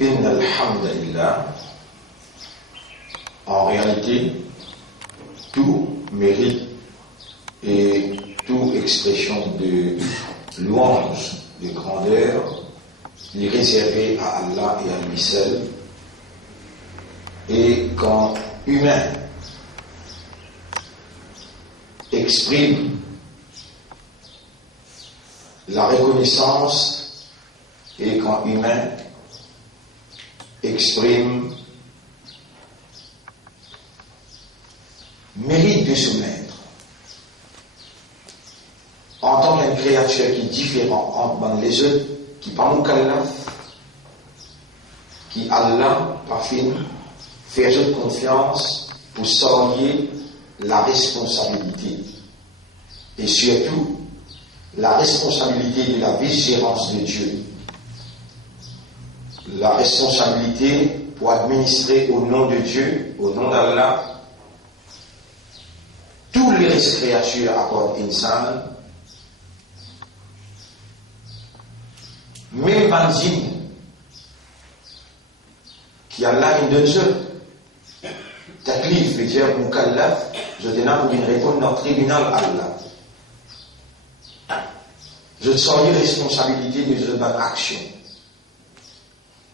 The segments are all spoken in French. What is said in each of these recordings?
Inna alhamdulillah, en réalité, tout mérite et toute expression de louange, de grandeur, est réservée à Allah et à lui seul. Et quand humain exprime la reconnaissance et quand humain exprime mérite de soumettre en tant qu'une créature qui est différente entre les autres, qui par Mukallaf, qui Allah parfait fait de confiance pour saluer la responsabilité et surtout la responsabilité de la vigilance de Dieu, la responsabilité pour administrer au nom de Dieu, au nom d'Allah, tous les créatures à part insan, même Banzine, qui Allah une seule. Taklif veut dire Mukallaf, je te donne pour une réponse dans le tribunal Allah. Je te sens les responsabilités de cette action.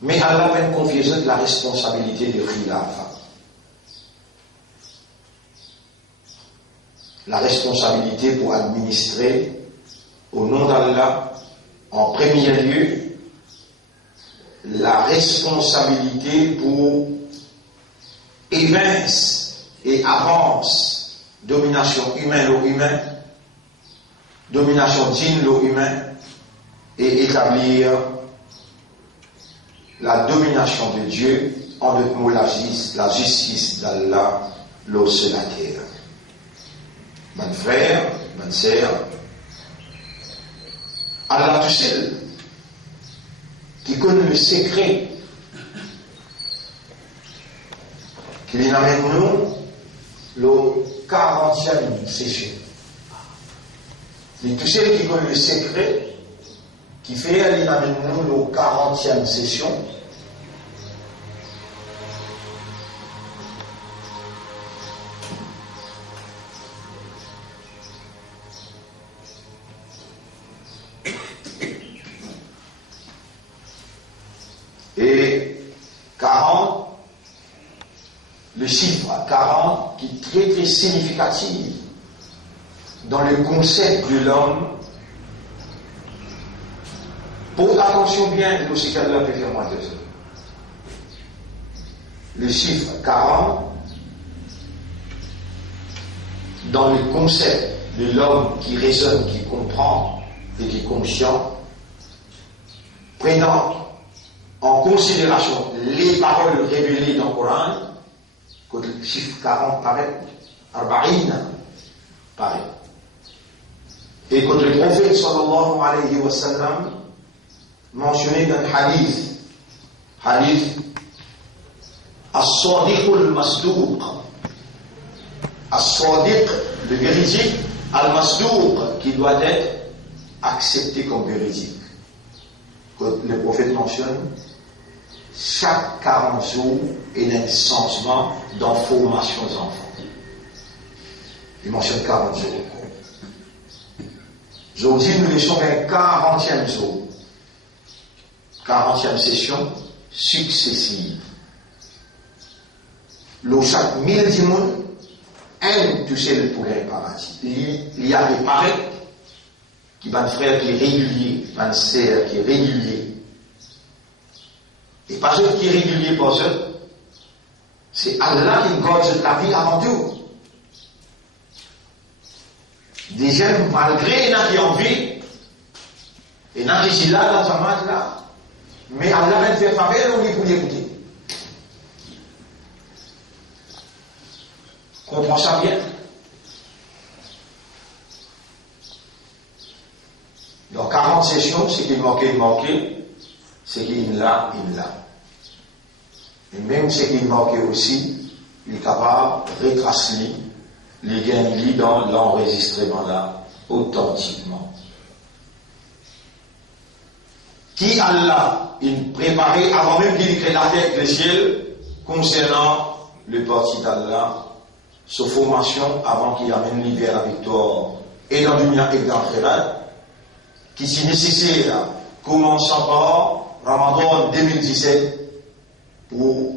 Mais Allah va me confier la responsabilité de Khilafa. La responsabilité pour administrer au nom d'Allah, en premier lieu, la responsabilité pour évincer et avance domination humaine au humain, domination djinn au humain, et établir la domination de Dieu, en d'autres mots la justice d'Allah, l'eau sur la terre. Mon frère, mon sœur, Allah tout seul, qui connaît le secret, qu'il amène nous le 40e session. C'est tout seul qui connaît le secret, qui fait qu'il amène nous le 40e session. Et 40, le chiffre 40 qui est très très significatif dans le concept de l'homme. Pour attention bien, aussi qu'Allah peut faire moins de ça. Le chiffre 40 dans le concept de l'homme qui raisonne, qui comprend et qui est conscient, prenant en considération les paroles révélées dans le Coran, quand le chiffre 40 paraît, Arba'in paraît. Et quand le prophète sallallahu alayhi wa sallam mentionné dans le hadith As-Sadiq al-Masduq, As-Sadiq, le véridique, Al-Masduq, qui doit être accepté comme véridique. Quand le prophète mentionne, chaque 40 jours est un changement d'information aux enfants. Il mentionne 40 jours. Aujourd'hui, nous laissons un 40e jour. 40e session successive. Le chaque 1000 du monde, un touché le poulet paradis. Il y a des pareils qui va frère qui est régulier, va sœur qui est régulier. Et pas eux qui est régulier pour eux, c'est Allah qui gorge la vie avant tout. Des gens, malgré qui ont envie, et qui sont là, dans un match là, mais Allah va faire faveur, on est pour l'écouter. Comprends ça bien? Dans 40 sessions, ce qui manquait, c'est qu'il l'a. Et même ce qui manquait aussi, il est capable de retracer les gains dans l'enregistrement là, authentiquement. qui Allah il préparait avant même qu'il crée la terre et le ciel concernant le parti d'Allah, sa formation avant qu'il amène l'hiver à la victoire et dans l'union et dans l'akhirat, qui s'y nécessaire, commençant par Ramadan 2017 pour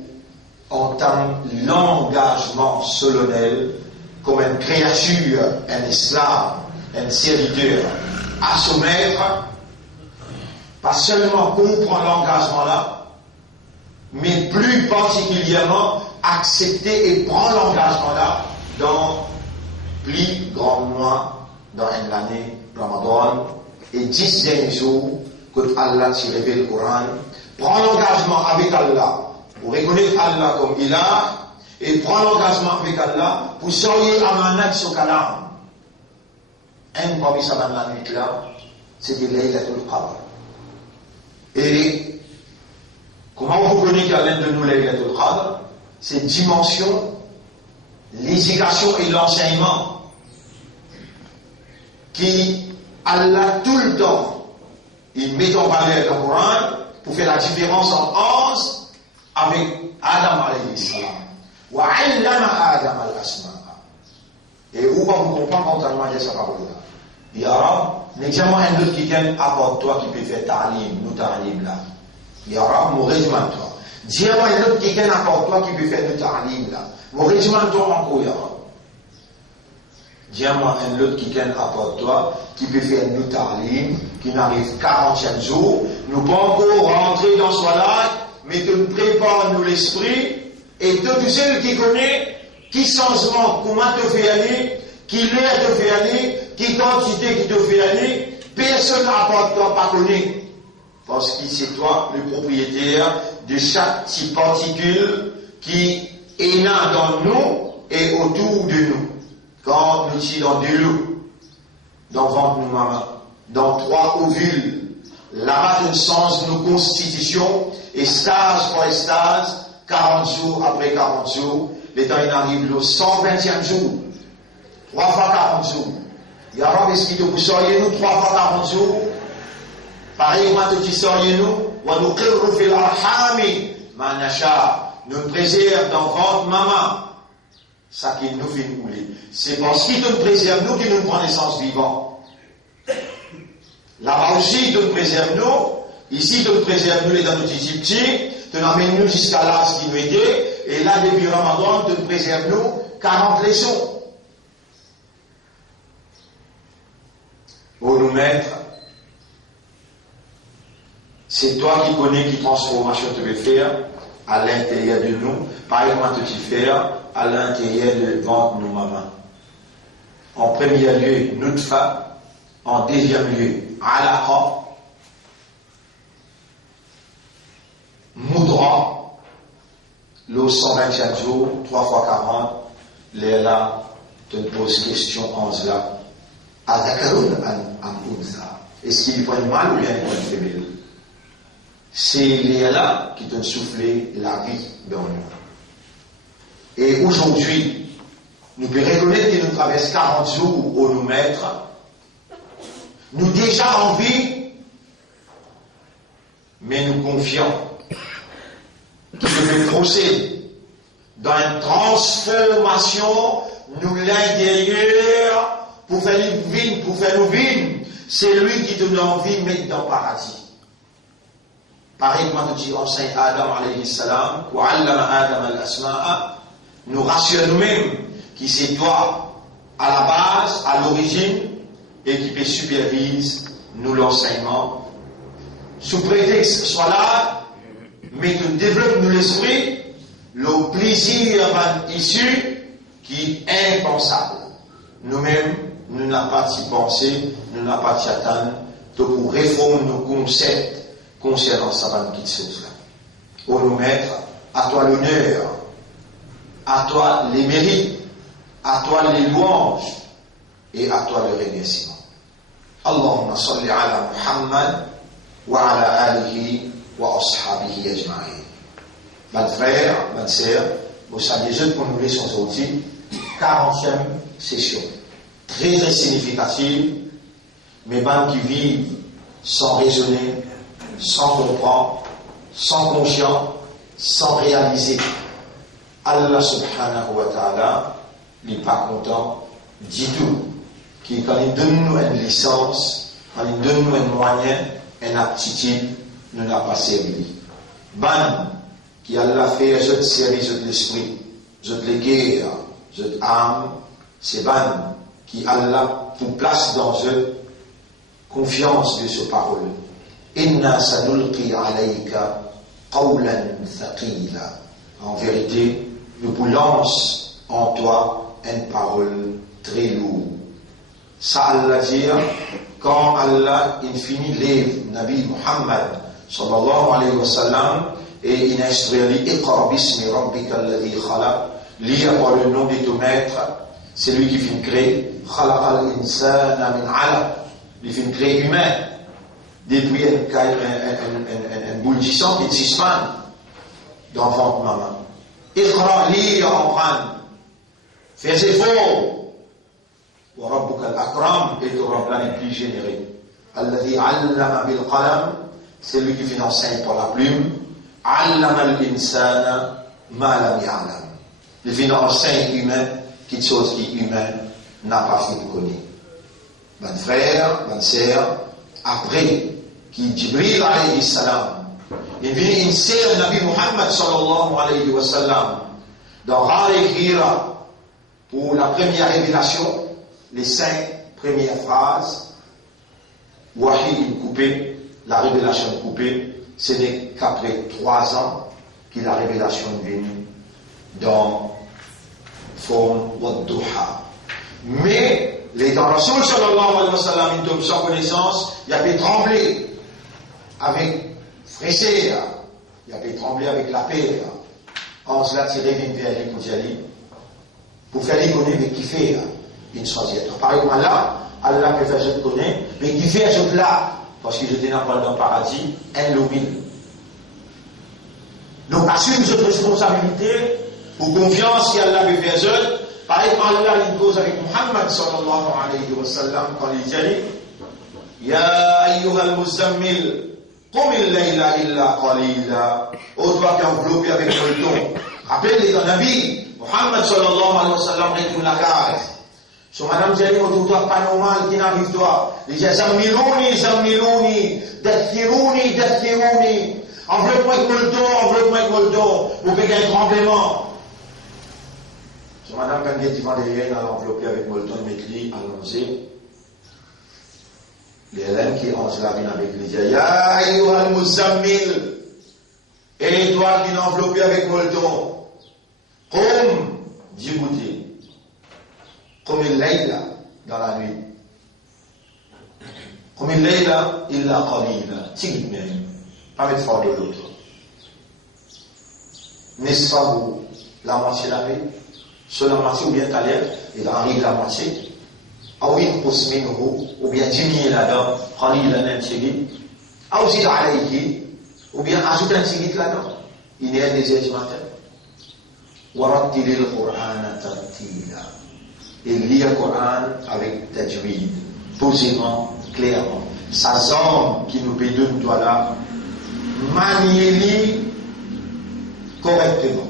entamer l'engagement solennel comme une créature, un esclave, un serviteur à son maître, pas seulement comprendre l'engagement-là, mais plus particulièrement accepter et prendre l'engagement-là dans plus grand mois dans une année Ramadan et 10 derniers jours que Allah s'y révèle le Coran, prendre l'engagement avec Allah pour reconnaître Allah comme il a et prendre l'engagement avec Allah pour soigner amanat sur kalam. Un parmi sa la nuit là, c'était Laylatul Qadr. Et comment vous connaissez qu'il y a l'un de nous Laylatul Qadr? Cette dimension, l'éducation et l'enseignement qui Allah tout le temps il met en valeur le Coran pour faire la différence entre Hans avec Adam alayhi salam. Wa 'allama Adam al-asma. Et où va vous comprendre quand on demande cette parole-là? Il y aura l'examen un autre qui vient apporte toi qui peut faire ta'lim, nous ta'lim là. Il y aura mon régiment toi. Dis-moi un autre qui vient apporte toi qui peut faire nous ta'lim là. Mon régiment toi encore il y aura. Dis-moi un autre qui vient apporte toi qui peut faire nous ta'lim, qui n'arrive 40e jour, nous pas encore rentrer dans ce là, mais que nous prépare nous l'esprit et tout celui qui connaît qui changement, comment te fait aller, qui l'air te fait aller, qui quantité qui te fait aller, personne n'apporte toi pas connu. Parce que c'est toi le propriétaire de chaque petite particule qui est là dans nous et autour de nous. Quand nous sommes dans de l'eau, dans le ventre de nos mamans, dans 3 ovules, là-bas nous change nos constitutions et stage par stage, 40 jours après 40 jours, les temps il arrive le 120e jour, 3 fois 40 jours. Il y a pas ce qui vous soyez nous 3 fois 40 jours. Pareillement, tu soyez nous, ou nous créons fil arhami, manasha, nous préserve dans votre maman. Ça qui nous fait couler. C'est parce qu'il nous préserve nous qui nous prend naissance vivant. Là-bas aussi, il nous préserve nous. Ici, il nous préserve nous les dans nos petits petits. Tu nous amènes nous jusqu'à l'âge qui nous aidait. Et là, depuis Ramadan, tu nous préserve nous 40 leçons. Pour nous mettre, c'est toi qui connais qui transformation tu veux faire à l'intérieur de nous. Par exemple, tu faire à l'intérieur de ventre nos mamans. En premier lieu, nutfa. En deuxième lieu, alaqa. Moudra. Le 120e jour, 3 fois 40. Léla te pose question en cela. Adakaroun an unsa. Est-ce qu'il prend mal ou bien il prend féminin? C'est Léla qui te souffler la vie dans nous. Et aujourd'hui, nous pouvons reconnaître que nous traversons 40 jours où nous mettre. Nous déjà en vie, mais nous confions que nous procéder dans une transformation, nous l'intérieur, pour faire nous vivre, c'est lui qui donne envie de mettre dans le paradis. Pareillement, tu enseignes Adam alayhi salam, ou allama Adam al-asma'a, nous rassure nous-mêmes qui c'est toi à la base, à l'origine, et qui peut supervise nous l'enseignement. Sous prétexte soit là, mais que nous développons nous l'esprit, le plaisir issu qui est impensable. Nous-mêmes, nous n'avons pas d'y penser, nous n'avons pas d'y attendre, pour réformer nos concepts concernant ça va nous chose là. Pour nous mettre à toi l'honneur, à toi les mérites, à toi les louanges et à toi le remerciement. Allahumma salli ala Muhammad wa ala alihi wa ashabihi ajma'in. Mes frères, mes sœurs, vous savez juste pour nous laisser aujourd'hui 40e session. Très significative, mais même qui vivent sans raisonner, sans comprendre, sans conscient, sans réaliser. Allah subhanahu wa ta'ala n'est pas content du tout. Quand il donne nous une licence, quand il donne nous un moyen, une aptitude, nous n'a pas servi. Ban, qui Allah fait, je te série, je te l'esprit, je te guerre, je te âme, c'est ban, qui Allah vous place dans eux confiance de ce parole. Inna sanulqi alayka qawlan thaqila. En vérité, nous vous lance en toi une parole très lourde. Ça Allah dit, quand Allah finit les Nabi Muhammad sallallahu alayhi wa sallam et il instruit Iqra bismi rabbika alladhi khalaq, lire par le nom de ton maître, c'est lui qui finit créer khalaq al-insana min alaq, il finit créer humain depuis un boule de sang qui est 6 semaines d'enfant de maman. Iqra, lire, apprendre, fais effort. وربك الأكرم et ton Rabb là est plus généreux. الذي علم بالقلم, c'est lui qui fait enseigne par la plume. علم الإنسان ما لم يعلم. Il fait enseigne humain quelque chose qui humain n'a pas fait connaître. Mon frère, ma sœur, après qui Jibril alayhi salam, il vient insérer le Nabi Muhammad sallallahu alayhi wa sallam dans Ghar Hira pour la première révélation. Les 5 premières phrases, Wahi coupé, la révélation coupée, ce n'est qu'après 3 ans que la révélation vient dans forme Wadduha. Mais les temps Rasul sallallahu alayhi wa sallam, il tombe sans connaissance, il a pu trembler avec fraisseur, il a pu trembler avec la paix. En cela, tirer une vers pour faire les connaître qui fait. Une choisir. Par exemple, Allah peut faire je te connais, mais qui fait je te là, parce que je t'ai pas dans le paradis, un l'oublie. Donc, assume cette responsabilité, pour confiance si Allah peut faire je. Par exemple, Allah il cause avec Muhammad sallallahu alayhi wa sallam, quand il dit Ya ayyuhal muzammil, qum il-layla illa qalila, ô toi qui enveloppé avec le ton. Rappelez les Nabi, Muhammad sallallahu alayhi wa sallam, retourne la case. So madame Zélie, on doit pas normal qui n'arrive toi. Il dit Zammilouni, Dathiruni. Enveloppe-moi avec le dos, vous payez un tremblement. So madame, quand il dit derrière, il a enveloppé avec le dos, il met lui, allons-y. Les Hélènes qui ont la vie avec lui, il dit Ya ayyuhal muzammil. Et toi qui l'as enveloppé avec le dos. Qum, Djibouti. Comme il layla dans la nuit. Comme il layla, illa qalila. Tigit même. Pas mettre fort de l'autre. N'est-ce pas vous, la moitié de la nuit? Sur la moitié ou bien ta lèvre, il arrive la moitié. Awin qusminhu, ou bien diminuer là-dedans, qalila même tigit. Awzid alayhi, ou bien ajoute un tigit là-dedans. Il est un désir du matin. Warattilil Qur'ana tartila. Et lire le Coran avec tajwid, posément, clairement. Sa zone qui nous bédonne, toi là, maniez-le correctement.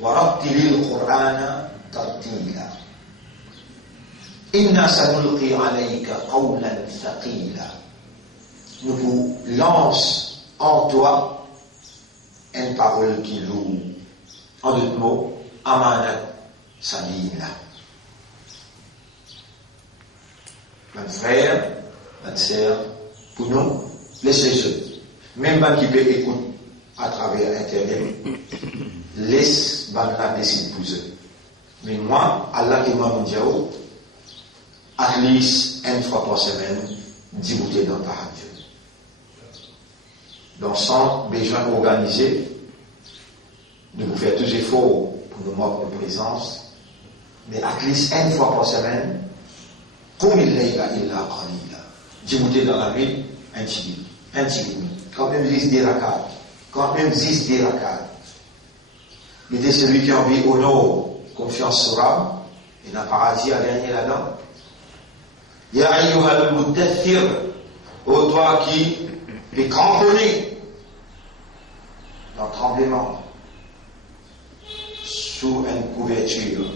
Warattilil Qur'ana tartila. Inna sanulqi alayka qawlan thaqila. Nous vous lance en toi une parole qui loue. En d'autres mots, amanat. Sabila. Mon frère, ma sœur, pour nous, laissez-le. Même quand il peut écouter à travers Internet, laisse la décider pour eux. Mais moi, Allah qui m'a dit, at least 1 fois par semaine, 10 bouteilles dans ta radio. Donc, sans besoin organisé, de vous faire tous les efforts pour nous montrer notre présence, mais at least 1 fois par semaine, comme il layla illa qalila. 10 bouteilles dans la nuit, un petit bout. Quand même 10 des rakats. Il était celui qui a envie au nord, confiance sur Rab, et n'a paradis à gagner là-dedans. Ya ayyuhal muddathir, ô toi qui les cramponner dans le tremblement sous une couverture.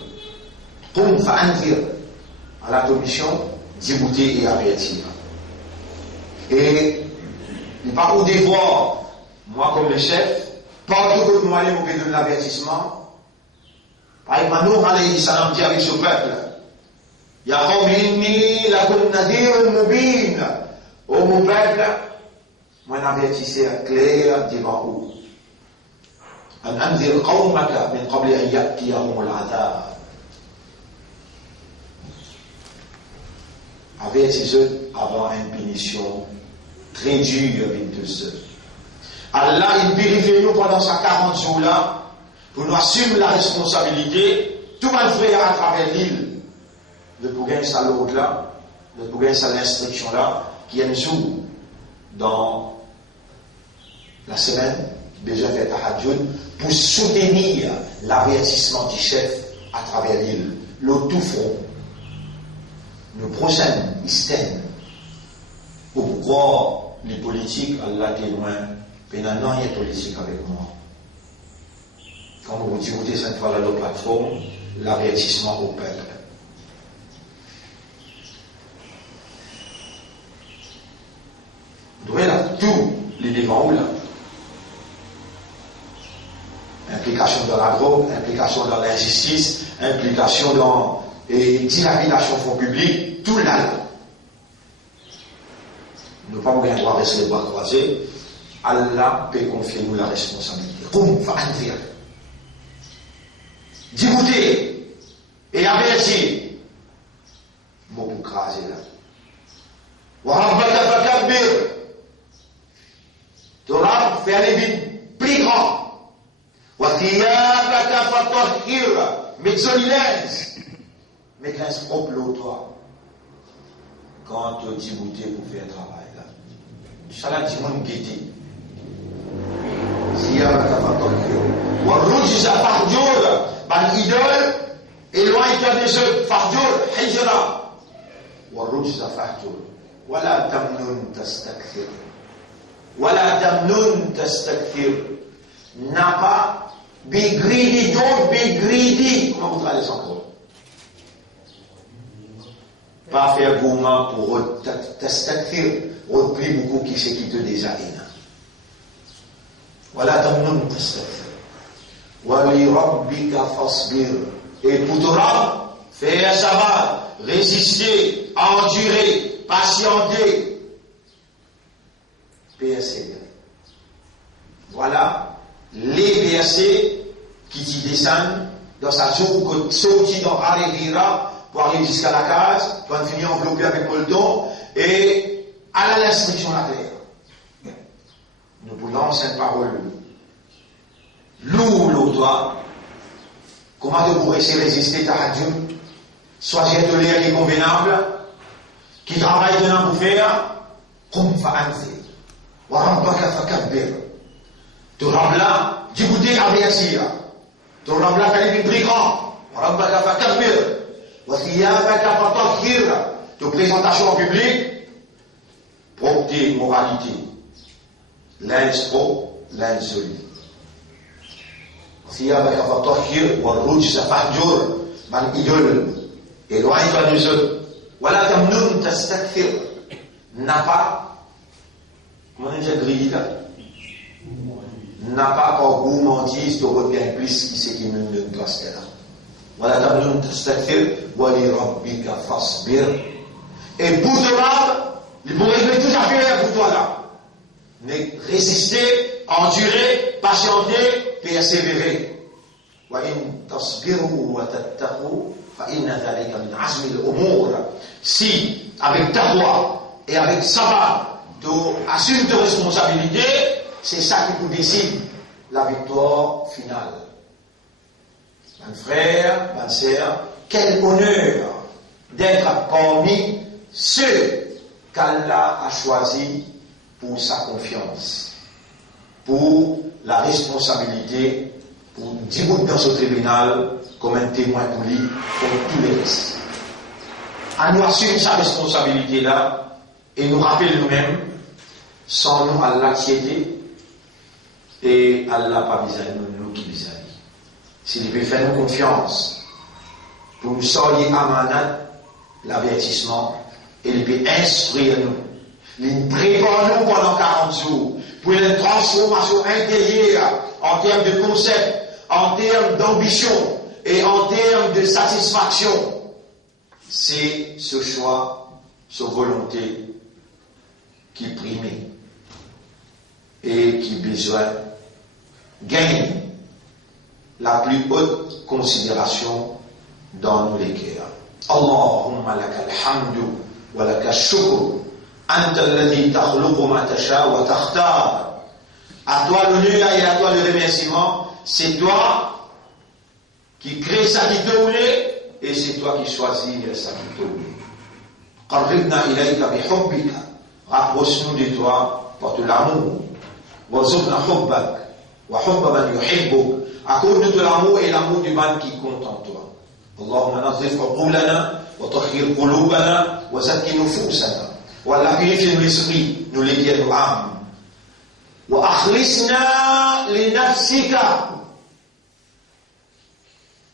Qum fa'anzir, à la commission, d'ébouter et avertir. Et il part au devoir, moi comme le chef, partout que moi allez m'occuper de l'avertissement. Par exemple, Nuh alayhi salam dit avec ce peuple, Ya qawmi inni lakum nadirun mubin. Ô mon peuple, moi un avertisseur clair devant vous. An anzir qawmaka min qabli an ya'tiyahum al-'adab. Avertisseur avant une punition très dure avec de ceux. Allah, il purifie nous pendant ces 40 jours-là pour nous assumer la responsabilité, tout va le faire à travers l'île. De pouvoir ça l'autre-là, de pouvoir ça l'instruction-là, qui est un jour dans la semaine, déjà fait à Hadjoun, pour soutenir l'avertissement du chef à travers l'île. Le tout front. Le prochain, Isten. Pourquoi les politiques, Allah témoin, maintenant il y a politique avec moi. Quand vous dites cette fois la plateforme, l'avertissement au peuple. Vous voyez là, tous les devants là. Implication dans la drogue, implication dans l'injustice, implication dans et dilapidation fonds publics, tout là. Nous ne pouvons pas avoir rester les bras croisés. Allah peut confier nous la responsabilité. Qum fa'anzir. D'écouter et avertir. Mot pour craser là. Wa rabbaka fakabbir. Torah fait aller vite, plus grand. Wa thiyabaka fatahhir. Mets solilèse. Mais qu'un propre toi, quand tu dis goûter pour faire un travail là, ça là dit mon guetti. Si y a un café, ou un rouge à fardour, ban idole, éloigne-toi des œufs, fardour, hijra, ou un rouge à fardour. Wala tamnun tastakthir. Wala tamnun tastakthir. N'a pas, be greedy, don't be greedy. Comment vous traduisez encore? Pas faire gourmand pour tastakthir, repris beaucoup qui c'est qui te désarine. Voilà tamnun tastakthir. Wali rabbika fasbir. Et pour te rendre, faire savoir, résister, endurer, patienter, persévérer. Voilà les versets qui t'y descendent dans sa jour que sorti dans Arevira pour arriver jusqu'à la case, pour finir enveloppé avec Molton, et à l'instruction de la terre. Nous voulons cette parole. Lourd toi. Comment de vous essayer de résister à Dieu? Soit j'ai de l'air qui est convenable, qui travaille de l'un pour faire, comme fa'anzir. Wa rabbaka fakabbir. Tu rabla, du goûter à réagir. Tu rabla, t'as une plus grand. Wa rabbaka fakabbir. Wa thiyabaka fatahhir. De présentation en public, propreté, moralité. Linge propre, linge solide. Thiyabaka fatahhir wa rujza fahjur. Man idole. Éloigne-toi des œufs. Voilà tamnun tastakthir. N'a pas, comment on dit grillé là? N'a pas par gourmandise de retenir plus qui c'est qui nous ne doit se faire. Voilà tamnun tastakthir wa li rabbika fasbir. Et pour te rendre, il pourrait régler tout à fait pour toi là. Mais résister, endurer, patienter, persévérer. Wa in tasbiru wa tattaqu. Si, avec ta voix et avec sabat, tu assumes tes responsabilités, c'est ça qui vous décide la victoire finale. Mon frère, ma sœur, quel honneur d'être parmi ceux qu'Allah a choisis pour sa confiance, pour la responsabilité, pour dire dans ce tribunal, comme un témoin pour lui, comme tous les restes. À nous assumer sa responsabilité là, et nous rappeler nous-mêmes, Sans nous, Allah qui était, et Allah pas besoin de nous qui besoin. S'il veut faire nous confiance, pour nous sortir amanat, l'avertissement, et il peut instruire nous. Il prépare nous pendant 40 jours pour une transformation intérieure en termes de concept, en termes d'ambition et en termes de satisfaction. C'est ce choix, cette volonté qui prime et qui besoin gagne la plus haute considération dans nos cœurs. Allahumma lakal hamdu wa lakal shukr anta alladhi takhluqu ma tasha wa takhtar. À toi l'honneur et à toi le remerciement. C'est toi qui crée ça qui te voulait et c'est toi qui choisis ça qui te voulait. Qarribna ilayka bihubbika. Rapproche-nous de toi par de l'amour. Warzuqna hubbak wa hubba man yuhibbuk. Accorde-nous de l'amour et l'amour du mal qui compte en toi. Allahumma nazif uqulana wa tahhir qulubana wa zakki nufusana. Wa Allah purifie l'esprit, nous l'éclaire nos âmes. Wa akhlisna li nafsika.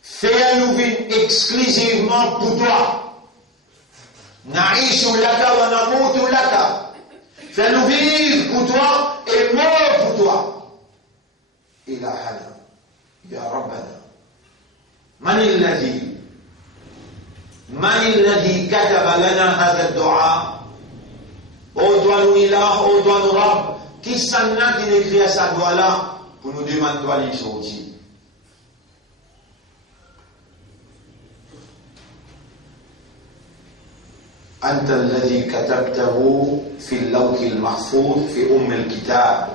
Fais-nous vivre exclusivement pour toi. Na'ishu laka wa namutu laka. Fais-nous vivre pour toi et mort pour toi. Ilahana. يا ربنا من الذي كتب لنا هذا الدعاء ô toi nous ilah ô toi nous Rab qui s'en a qui écrit ça doigt là pour nous demander toi les sorties أنت الذي كتبته في اللوح المحفوظ في الكتاب.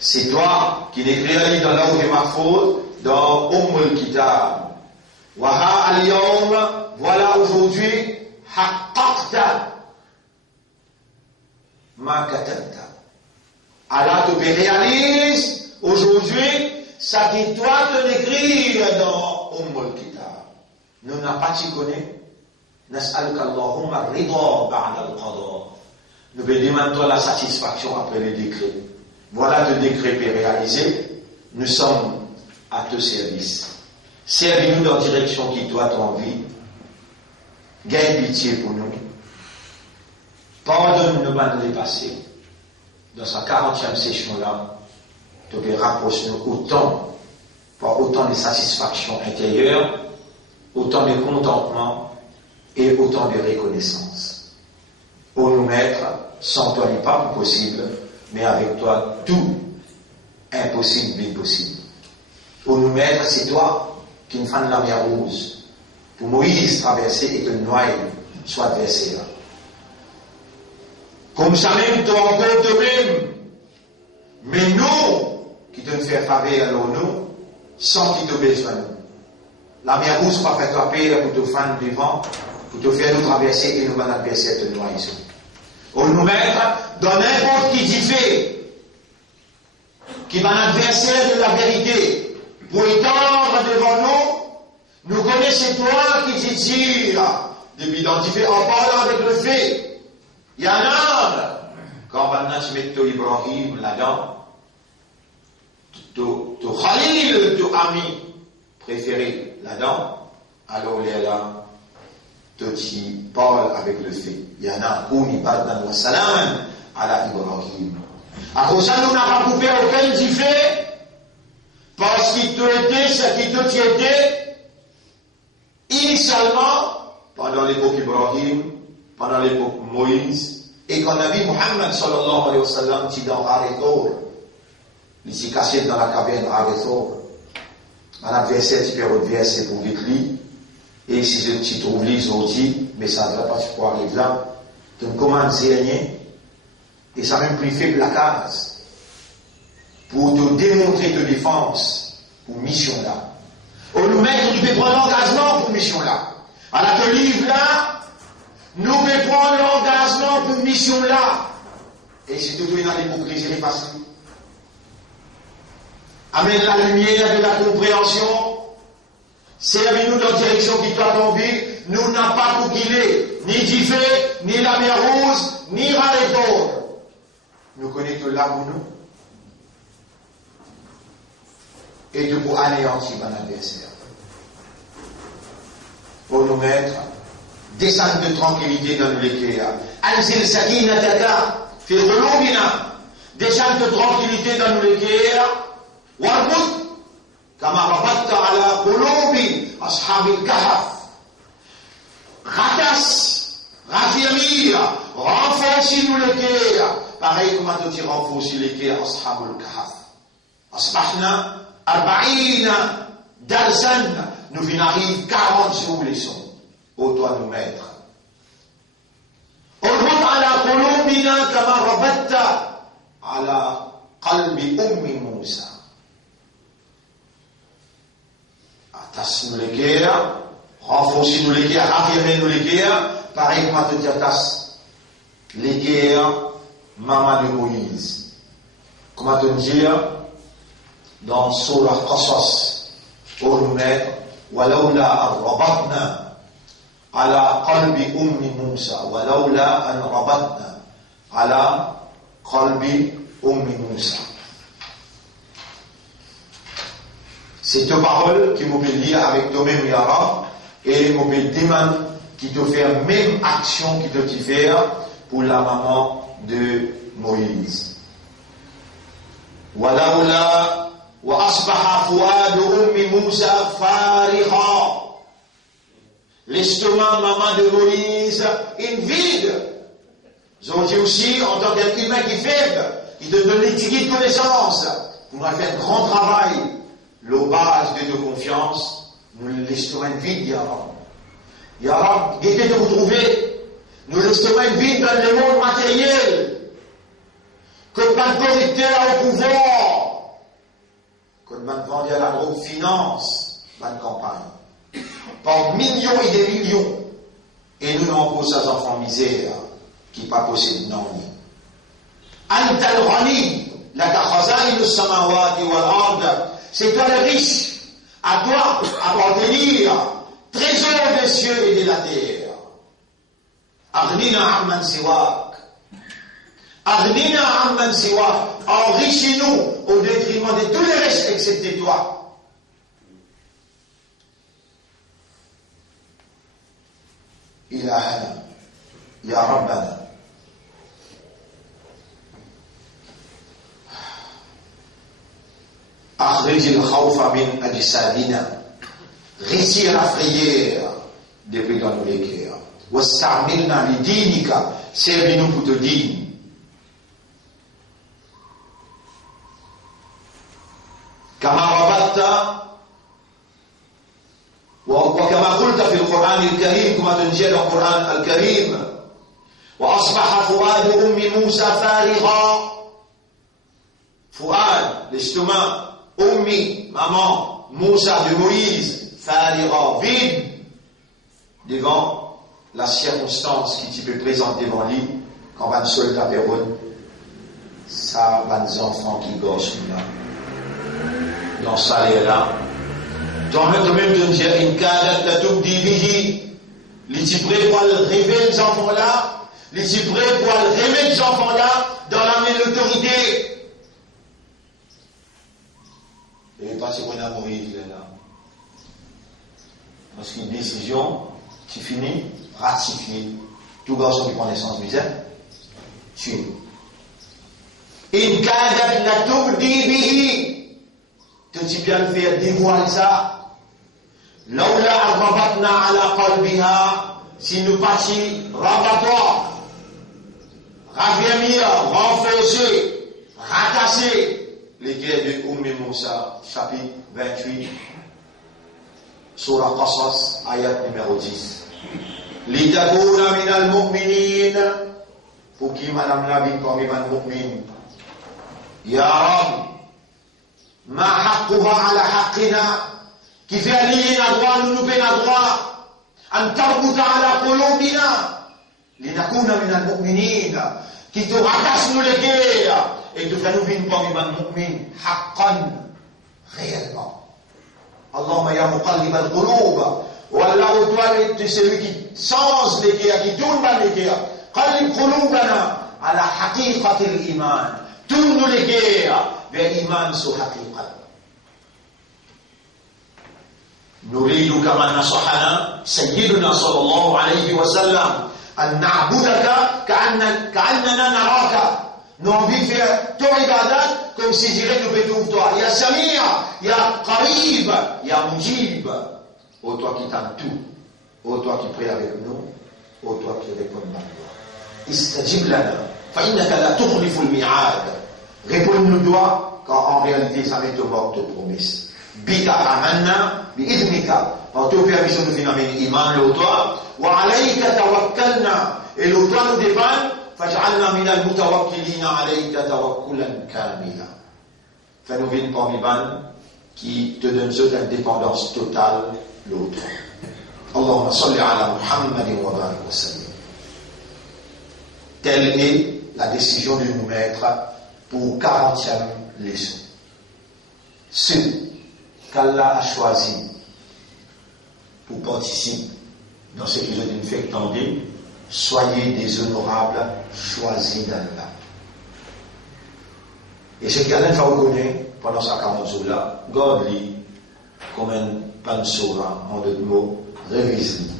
C'est toi qui l'écris dans l'Awh al-Mahfouz dans al-Kitab. Waha al-yawm, voilà aujourd'hui, haqqaqta ma katabta. Allah te réalise aujourd'hui ça qui doit te l'écrire dans al-Kitab. Nous n'a pas t'y connaît. Nas'aluka Allahumma ridha ba'da al-qada. Nous demandons la satisfaction après le décret. Voilà le décret est réalisé. Nous sommes à ton service. Servis-nous dans la direction qui doit envie. Gagne pitié pour nous. Pardonne-nous de les passer. Dans sa 40e session-là, tu peux rapprocher nous autant, par autant de satisfaction intérieure, autant de contentement et autant de reconnaissance. Pour nous mettre, sans toi n'est pas possible, mais avec toi, tout impossible est possible. Pour nous mettre, c'est toi qui nous fais la mer rouge. Pour Moïse traverser et que le noyau soit versé là. Comme ça même, toi encore de même. Mais nous, qui te fait faveur alors nous, sans qui te besoin nous. La mer rouge va faire toi payer pour te faire devant, pour te faire nous traverser et nous allons verser ce noyau. Pour nous mettre dans n'importe qui fait, qui va l'adversaire de la vérité, pour étendre devant nous, nous connaissons toi qui te tire, de m'identifier en parlant avec le fait. Il y en a, quand maintenant tu mets ton Ibrahim là-dedans, ton Khalil, ton ami préféré là-dedans, alors il est là. Qui parle avec le fait. Il y en a un qui parle dans le salam à la Ibrahim. À cause de ça, nous n'avons pas coupé aucun du fait parce qu'il te était ce qui te était initialement pendant l'époque Ibrahim, pendant l'époque Moïse et quand Nabi Muhammad sallallahu alayhi wa sallam qui dans Arethor, il s'est caché dans la caverne Arethor. On a versé un petit peu de verset pour vite lui. Et si je te trouve les outils, mais ça ne va pas se pouvoir arriver là, tu me commandes rien, et ça même plus fait la case, pour te démontrer de défense, pour mission là. Au nous mettre, tu peux prendre l'engagement pour mission là. Alors que livre là, nous pouvons prendre l'engagement pour mission là. Et si tu es dans l'hypocrisie, c'est facile. Amène la lumière de la compréhension. Servez-nous dans la direction qui doit tomber. Nous n'avons pas pour guider, ni Diffé, ni la mer rouge, ni Raletor. nous connaissons là où nous, et de pour anéantir mon adversaire. Pour nous mettre, descendre de tranquillité dans nos légumes. Anzil sakinataka fi qulubina, descendre de tranquillité dans nos légumes. Warbut, kama rabatta ala qulubi ashabil kahf. Ratas, rafirmir, renforcer nous légumes. Pareil comme on dit renforcer légumes ashabul kahf. Asbahna 40 darsan, nous venons 40 jours les sons. Ô toi nous mettre. Urbat ala qulubina kama rabatta ala qalbi ummi Musa. Atas nous les guerres, renforcer nous les guerres, affirmer nous les guerres, pareil comme on dit atas les guerres, maman de Moïse. Comment te dire dans Surah Qasas, pour nous mettre, ولولا أن ربطنا على قلب أم موسى ولولا أن ربطنا على قلب أم موسى. C'est deux paroles qui m'ont lié avec toi-même, Yara, et m'ont demandé qui te fait la même action qui te fait pour la maman de Moïse. ولولا وأصبح فؤاد أم موسى فارغا. L'estomac maman de Moïse est vide. Ils ont dit aussi, en tant qu'être humain qui est faible, qui te donne l'étiquette de connaissance, pour faire un grand travail, le base de confiance, nous l'estomac est vide, Yara. Yara, guettez de vous trouver, nous l'estomac est vide dans le monde matériel, que pas de correcteur au pouvoir, qu'on m'a vendu à la grosse finance, ma campagne, par millions et des millions, et nous n'avons pas ces enfants misères qui pas possèdent non. Antal Rani, la Khazain samawati wal ard, c'est toi le riche, à toi appartenir, trésor des cieux et de la terre. Aghnina amman siwak. Aghnina amman siwak. Enrichis-nous au détriment de tous les restes excepté toi. إلهنا يا ربنا أخرج الخوف من أجسادنا غسير frayeur depuis dans nos cœurs واستعملنا لدينك servis-nous pour te dire كما ربطت وكما قلت في القرآن الكريم كما تنجي القرآن الكريم وأصبح فؤاد أم موسى فارغا. فؤاد l'estomac أمي maman Moussa de Moïse فارغا vide devant la circonstance qui te peut présenter devant lui quand van soldat péronne ça van enfants qui gauchent là dans ça et là. Donc, même de dire une cadette la tout divise, les prêts pour révéler les enfants là, les prêts pour remettre les enfants là dans la main de l'autorité. Et pas ce qu'on a Moïse là. Parce qu'une décision qui finit, ratifiée. Tout garçon qui prend naissance misère, tué. Une cadette la tout divise. Tout tu bien le faire dévoile ça. لولا أن ربطنا على قلبها si nous passions rabattoir, raffermir, renforcer, ratasser les guerres de Moussa, chapitre 28, Surah Qasas, ayat numéro 10. Litakuna minal mu'minin, pour qui madame Nabi parmi man mu'min. Ya Rab, ma haqquha ala haqqina, qui fait aligner la droit, nous paie la droit, en tarbuta ala qulubina, linakuna minal mu'minin, qui te rattache nous les guerres, et te fait nous vivre parmi man mu'min, haqqan, réellement. Allahumma ya muqallib al-qulub, ou Allah, toi, tu es celui qui change les guerres, qui tourne les guerres, qallib qulubana, على حقيقة الإيمان تون لكيا بإيمان سو حقيقة نريد كما نصحنا سيدنا صلى الله عليه وسلم أن نعبدك كأننا نراك نوبي في تو عبادات comme si je dirais nous bétouve toi يا سميع يا قريب يا مجيب ô toi qui t'aimes tout ô toi qui prie avec nous ô toi qui réponds par nous استجب لنا فإنك لا تخلف الميعاد réponds-nous toi quand en réalité ça met au bord de promesse بك آمنا بإذنك en te permission de venir avec iman le toi وعليك توكلنا et le toi nous dépend فاجعلنا من المتوكلين عليك توكلا كاملا fais-nous venir parmi ban qui te donne cette indépendance totale l'autre اللهم صل على محمد وبارك وسلم. Telle est la décision de nous mettre pour 40e leçon. Ceux qu'Allah a choisi pour participer dans ce qu'ils ont fait tendre, soyez des honorables choisis d'Allah. Et ce qu'Allah va reconnaître pendant sa 40 jours-là, God-lui, comme un pansora, en d'autres mots, révise-lui.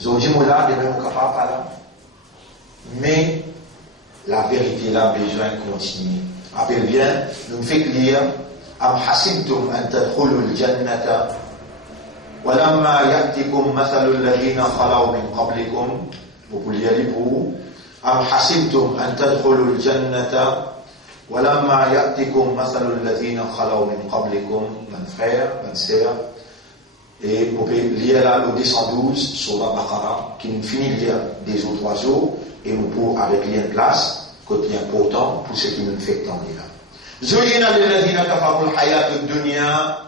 Zodji-moi-là, des mêmes capables là. Mais la vérité là, besoin de continuer. Appelle bien, nous fait lire Am hasibtum an tadkhulul jannata walamma ya'tikum mathalul ladina khalaw min qablikum. Vous pouvez lire pour vous. Am hasibtum an tadkhulul jannata walamma ya'tikum mathalul ladina khalaw min qablikum. Mon frère, ma sœur. Et vous pouvez lire là le 212 sur la Baqara qui nous finit de lire des autres oiseaux. Et nous pouvons avec lien de place, côté important pour ce qui nous fait tant là. Zuyina lilladhina kafaru al-hayat ad-dunya.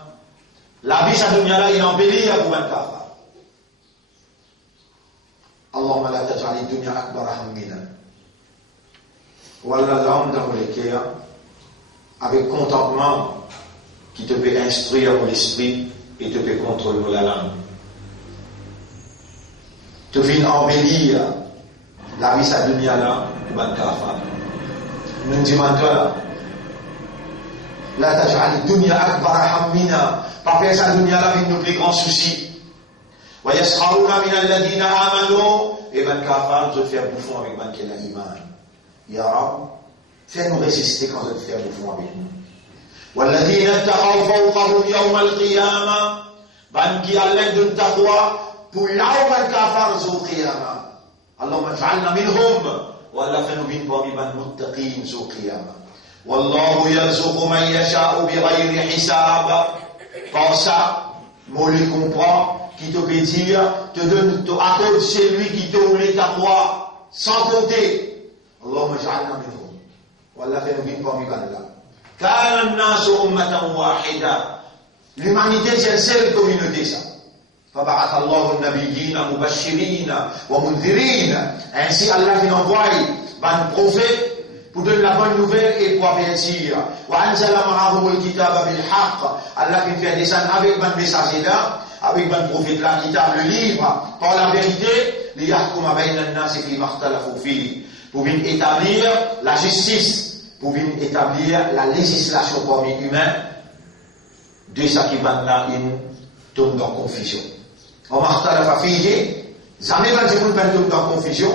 La vie à dunya là il embellit à vous kafar. Allahumma la taj'al ad-dunya akbar hammina. Wallah l'homme dans le cœur avec contentement qui te peut instruire mon esprit et te peut contrôler la langue. Te viens embellir la vie sa dunya là, ban kafar. Nous disons toi la taj'al dunya akbar hammina. Pas faire sa dunya là avec nos plus grands soucis. Wa yaskharuna min alladhina amanu. Et ban kafar je faire bouffon avec ban qui a iman. Ya Rab, fais-nous résister quand je fais bouffon avec nous. Walladhina ittaqaw fawqahum yawm al-qiyamah. Ban qui a l'aide de taqwa pour là ban kafar zo qiyamah. اللهم اجعلنا منهم ولا فنبين بهم المتقين ذو قيامة والله يرزق من يشاء بغير حساب. Par ça, moi le comprends, qui te peut dire, te donne, te accorde celui qui te voulait ta croix, sans compter. اللهم اجعلنا منهم ولا فنبين بهم كان الناس أمة واحدة. L'humanité c'est une seule communauté ça. فبعث الله النبيين مبشرين ومنذرين. Ainsi Allah vient envoyer un prophète pour donner la bonne nouvelle et pour avertir. وأنزل معهم الكتاب بالحق. Allah vient faire descendre avec un messager là, avec un prophète là qui t'a le livre par la vérité. ليحكم بين الناس فيما اختلفوا فيه. Pour venir établir la justice, pour venir établir la législation parmi humains. De ça qui va là tombe dans confusion. On m'achtalafa fihi, jamais va dire qu'on tombe dans confusion,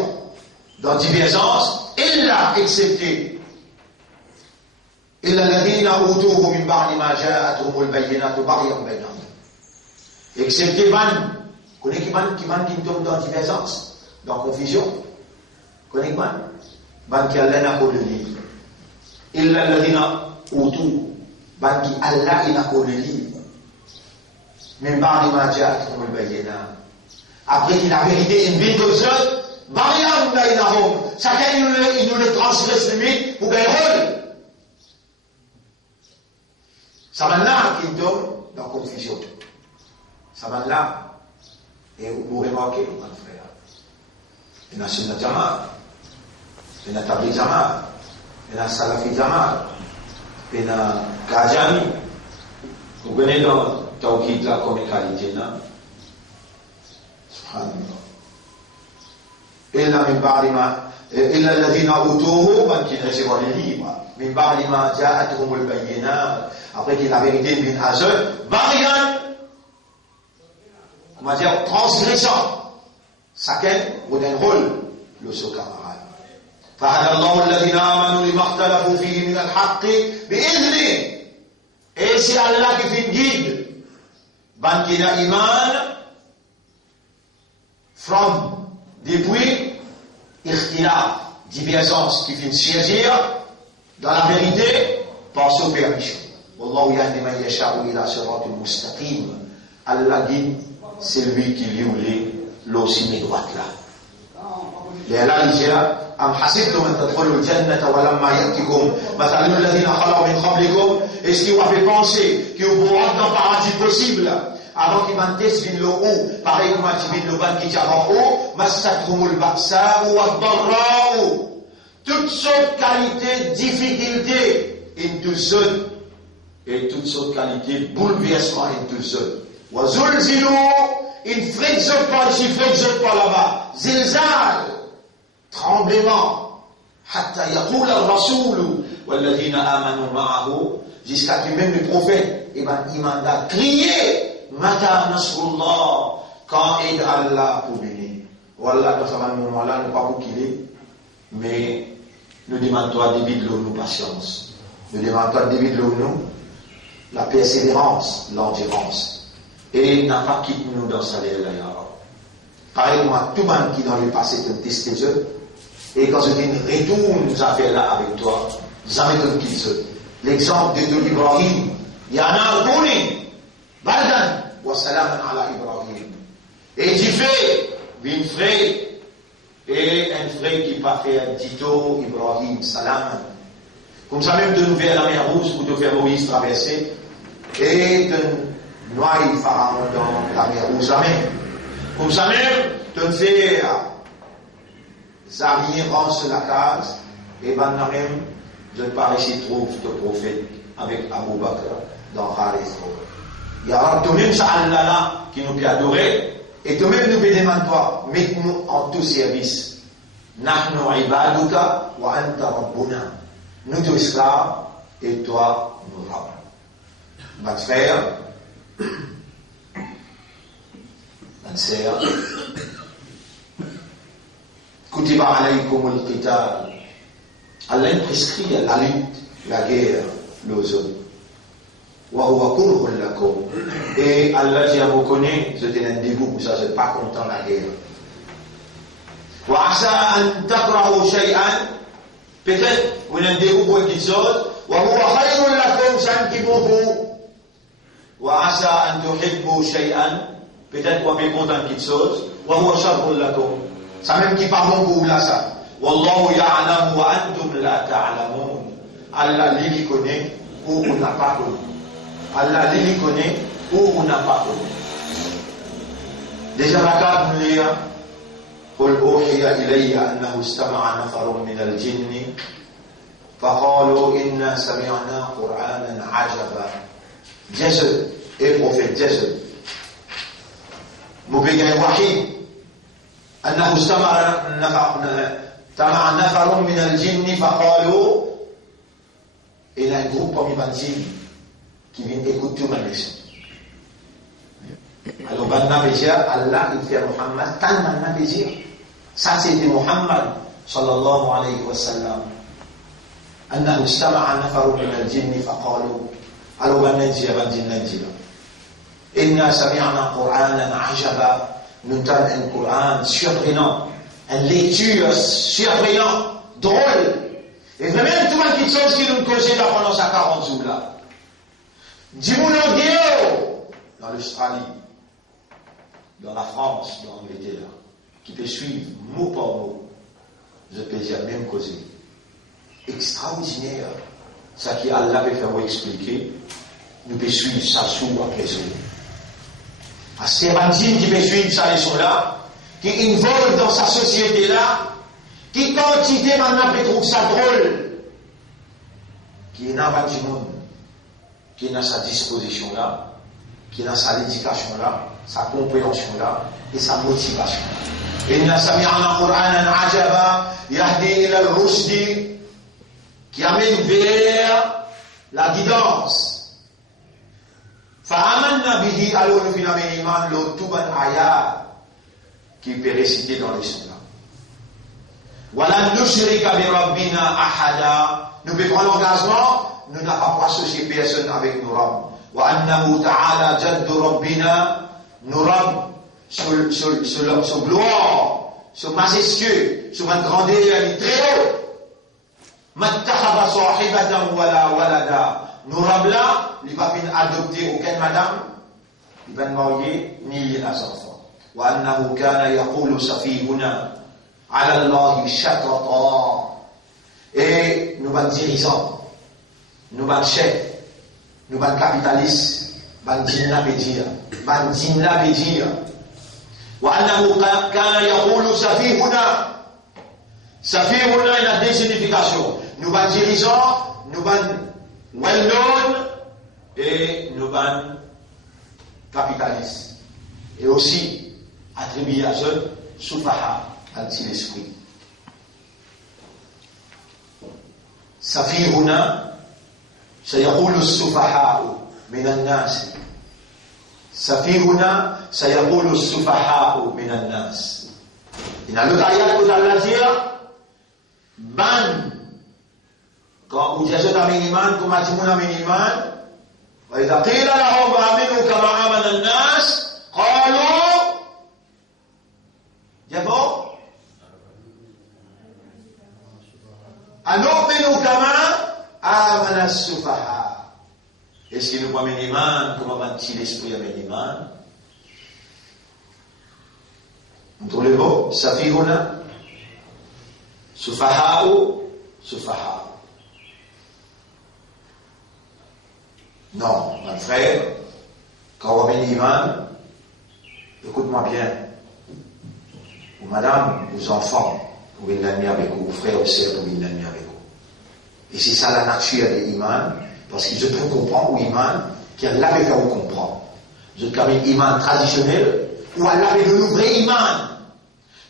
dans divergence, illa excepté. Illa alladhina utuhu min ba'di ma ja'atuhumul bayyinatu baghyan bainahum. Excepté ban, connaît qui tombe dans divergence, dans confusion. Connaît ban qui Allah n'a pas le livre. Illa alladhina utuhu, ban qui Allah n'a pas le livre. من بعد ما جاءتهم البينات. Après qu'il a vérité une vie comme ça, Mariam bainahum, chacun il nous le transgresse limite pour gagner rôle. Ça va là qu'il tombe dans la confusion. Ça va là. Et vous remarquez, mon frère, il y a Sunnah Jamaat, il y a Tabligh Jamaat, il y a Salafi Jamaat, il y a Qadiani. Vous connaissez dans Tawhid là comme qualité là. Subhanallah. Et là, min ba'di ma إلا الذين أوتوه من qui recevoir les livres من بعد ما جاءتهم البينات après que la vérité vient à eux بغيا on va dire transgressant chacun a un rôle le seu camarade فهدى الله الذين آمنوا لما اختلفوا فيه من الحق بإذنه et c'est Allah qui fait guide ban qui a iman from depuis ikhtilaf, divergence qui fait siéger dans la vérité par sa permission. Wallahu yahdi man yasha'u ila siratin mustaqim. Allah guide celui qui lui l'ossine droite là. لأن الجهة أم حسبتم أن تدخلوا الجنة ولما يأتكم مثل الذين خلوا من قبلكم. Est-ce que vous avez pensé que vous pourrez dans le paradis possible avant qu'il m'enteste vin le haut, pareil comme il vin le ban qui tient en haut, massatrumul ba'sa ou ad-darra, toutes sortes de qualités, difficultés, in tout seul, et toutes sortes de qualités, bouleversement in tout seul. Wa zulzilu, in frexote pas ici, frexote pas là-bas, zilzal, tremblement, hatta yaqul al-rasoul, walladhina amanu ma'ahu, jusqu'à que même le prophète, il m'a crié, Mata Nasrullah, quand aide Allah pour venir. Voilà, dans ce moment-là, nous ne pas pour qu'il est, mais nous demandons à David de nous patience. Nous demandons à David de nous la persévérance, l'endurance. Et n'a pas quitté nous dans sa l'air là. Pareillement, tout le monde qui dans le passé te testé eux, et quand je dis retourne nous affaires là avec toi, jamais te quitte eux. L'exemple de Ibrahim, il y en a un tourné. Baldan wa salaman ala Ibrahim. Et du fait, un frère, et un frère qui pas fait un tito Ibrahim, salam. Comme ça même de nous vers la mer Rouge, pour te faire Moïse traverser, et de noyer Pharaon dans la mer Rouge, jamais. Comme ça même, de nous faire Xavier rance la case, et ben même, je ne pas ici trouve le prophète avec Abu Bakr dans Harith. Il y a toi-même ça Allah là qui nous peut adorer et toi-même nous peut demander toi, mets-nous en tout service. Nahnu ibaduka wa anta rabbuna. Nous tous esclaves et toi nous rabbes. Ma frère, ma sœur, kutiba alaykum al-qital. Allah prescrit la lutte, la guerre, l'ozone. Et Allah dit à vous connaît, je t'ai un dégoût pour ça, je n'êtes pas content de la guerre. Peut-être vous avez un dégoût pour quelque chose, peut-être vous avez content de quelque chose, ça même qui pas bon pour vous là ça. Wallahu ya'lamu wa antum la ta'lamun. Allah lui connaît ou on n'a pas connu. Allah lui connaît ou on n'a pas connu. Déjà la carte nous lit قل أوحي إلي أنه استمع نفر من الجن فقالوا إنا سمعنا قرآنا عجبا. Jésus et prophète Jésus مبين وحي أنه استمع نفر من الجن فقالوا il y a un groupe parmi les djinns qui vient écouter ma leçon. Alors, Allah, il fait Muhammad, tant de plaisir. Ça, c'était Muhammad, sallallahu alayhi wa sallam. أنه استمع نفر من الجن فقالوا alors bananji abanjinanji inna sami'na qur'anan ajaba nous entendons un Coran surprenant une lecture surprenante drôle et vraiment tout le monde qui chose qui nous cause là pendant sa 40 jours là Dimono dans l'Australie dans la France dans l'Angleterre qui peut suivre mot par mot je peux dire même causer extraordinaire ça qui Allah peut faire expliquer nous pouvons suivre ça sous après sous à ces bandits qui peuvent suivre ça leçon là qui involent dans sa société là qui quantité maintenant peut trouver ça drôle qui est dans le monde qui est dans sa disposition là qui est dans sa éducation là sa compréhension là et sa motivation là Inna sami'na Qur'anan ajaba yahdi ila al-rushdi, qui amène vers la guidance. Fa'amanna bihi, alors nous finissons l'iman, l'autuban ayat, qui peut réciter dans les sunnas. Wala nushrika bi rabbina ahada, nous pouvons prendre l'engagement, nous n'avons pas associé personne avec nos rabbes. Wa annahu ta'ala jaddu rabbina, nos rabbes, sur gloire, sur majestueux, sur une grandeur, elle est très haute. Mattakhaba sahibatan wala walada. Nous rabbes là, il va pas adopter aucune madame, il va marier ni les enfants. Wa annahu kana yaqulu safihuna ala Allahi shatata. Et nous van dirigeants, nous van chefs, nous van capitalistes, van dina bedir. Wa annahu kana yaqulu safihuna. Safihuna, il a deux significations. Nous van dirigeants, nous van well known et nous van capitalistes. Et aussi attribué à ce soufaha, anti-l'esprit. Safihuna, sayaqulu as-sufaha'u min an-nas. Safihuna, sayaqulu as-sufaha'u min an-nas. Il y a l'autre ayat que Allah dit, ban, quand vous dites à miniman, comme à Timouna miniman, وإذا قيل لهم آمنوا كما آمن الناس قالوا جابوا أنؤمن كما آمن السفهاء. Est-ce que nous croyons miniman, comment va-t-il l'esprit à miniman? Entre les mots, safihuna, sufaha'u, sufaha'u. Non, mon frère, quand on est l'imam, écoute-moi bien, ou madame, aux enfants, ou une amie avec vous, frère ou sœur, ou une amie avec vous. Et c'est ça la nature de l'imam, parce que je peux comprendre ou imam, qui Allah veut faire vous comprendre. Je peux comme un imam traditionnel, ou Allah veut de nous vrai imam.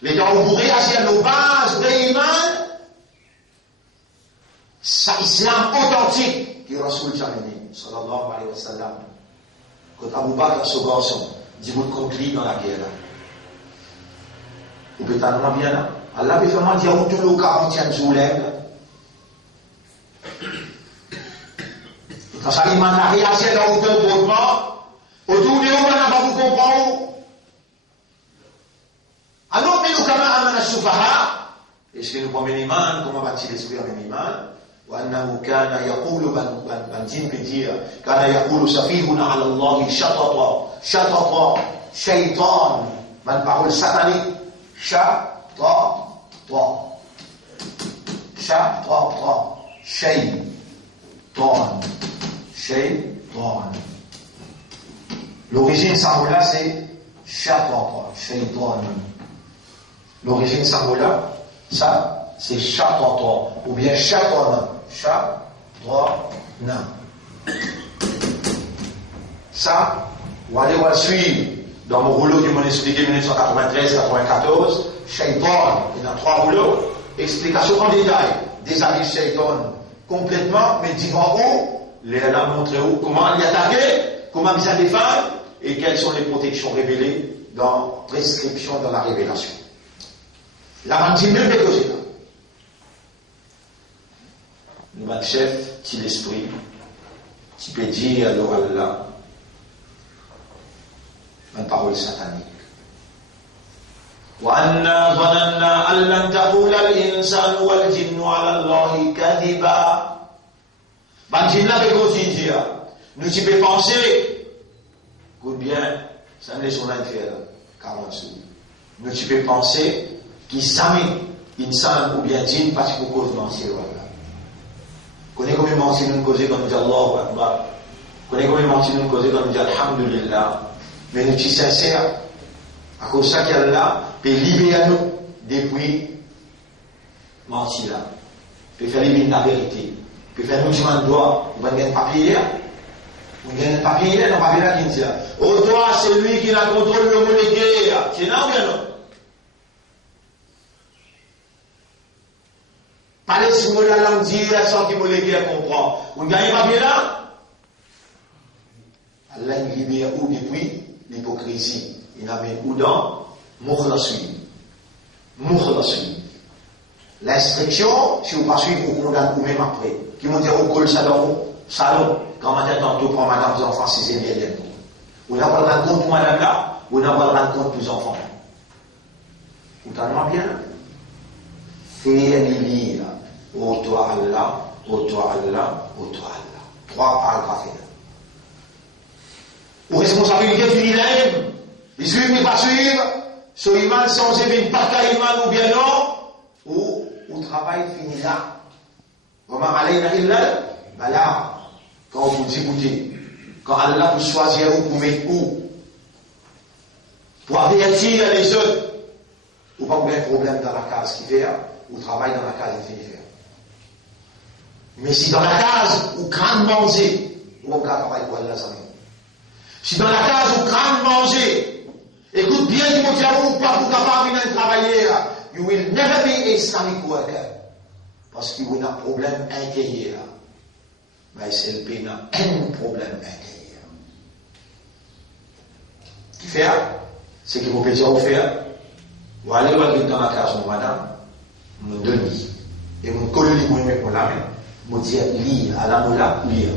Les gens vous réagir à nos bases de l'imam, c'est l'islam authentique qui Rasoul Jamini. Sallallahu alayhi wa sallam. Quand Abu Bakr se garçon, dit vous conclut dans la guerre. Vous pouvez t'en bien là. Allah peut faire dire où tout le 40e jour l'aime. Quand ça lui m'a réagi dans autant de mouvement, autour de nous, on n'a pas vous comprendre. Alors, mais nous, comment amène à Soufaha? Est-ce que nous prenons un iman? Comment va-t-il l'esprit avec un iman? وأنه كان يقول بنزين كتير كان يقول سفيهنا على الله شططا شيطان من parole satanique شططا شيطان. L'origine sangola c'est شططا شيطان. L'origine sangola ça c'est شططا ou bien شططا. Ça, on va aller suivre dans mon rouleau qui m'ont expliqué 1993-94, Shaitan, il y a 3 rouleaux, explication en détail des avis Shaitan complètement, mais disant où, les a montré où, comment les attaquer, comment les défendre et quelles sont les protections révélées dans prescription dans la révélation. La mentine même est causée là. Nous, notre chef, petit l'esprit, tu peux dire alors Allah, une parole satanique. وَأَنَّا ظَنَنَّا أَن لَّن تَقُولَ الْإِنسَانُ وَالْجِنُّ عَلَى اللَّهِ كَذِبًا. Ben jinn là que dire, nous tu peux penser, écoute bien, ça me laisse on a faire 40 sous. Nous tu peux penser qu'il jamais insan ou bien jinn parce que cause mentir voilà. Connais combien mentir nous causer comme dit Allahu Akbar. Connais combien mentir nous causer comme dit Alhamdulillah. Mais nous sommes sincères. À cause de ça qu'Allah peut libérer nous depuis mentir là. Peut faire libérer la vérité. Peut faire nous jouer un doigt. On va gagner un papier. On gagne un papier là, on va bien qui dit. Au doigt, c'est lui qui la contrôle le molécule. C'est là ou bien non? Parler sur la langue dire sans qu'il me les comprend. Vous gagnez pas bien là? Allah libère ou depuis l'hypocrisie. Il a mis ou dans Moukhlasoui. Moukhlasoui. L'instruction, si vous ne pas suivre, vous condamnez vous-même après. Qui vont dire au col salon, quand madame tantôt prend madame des enfants, c'est bien l'aide. Vous n'avez pas le rendre compte pour madame là, vous n'avez pas le rendre compte pour les enfants. Vous t'en bien? Faire les lire. Ô toi Allah, ô toi Allah, ô toi Allah. 3 paragraphes. Aux responsabilités du millénaire, ils suivent, mais pas suivre, sur iman sans aimer pas qu'à iman ou bien non, ou au travail fini là. Comment alayna illa bala. Quand vous écoutez, quand Allah vous choisit où vous mettez où, pour avertir les autres, ou pas vous avez un problème dans la case qui fait, ou travail dans la case qui fait. Mais si dans la case, vous craignez manger, vous pouvez travailler pour Allah, ça va. Si dans la case, vous craignez manger, écoute bien, du mot diable, pas vous capable de travailler, you will never be a Islamic worker. Parce qu'il y a un problème intérieur. Mais c'est le pays n'a un problème intérieur. Qui fait? C'est qu'il faut pétir au faire. Vous allez voir dans la case, madame, mon demi, et mon collègue, vous mettez pour la main, vous dites, lire, à la moula, lire.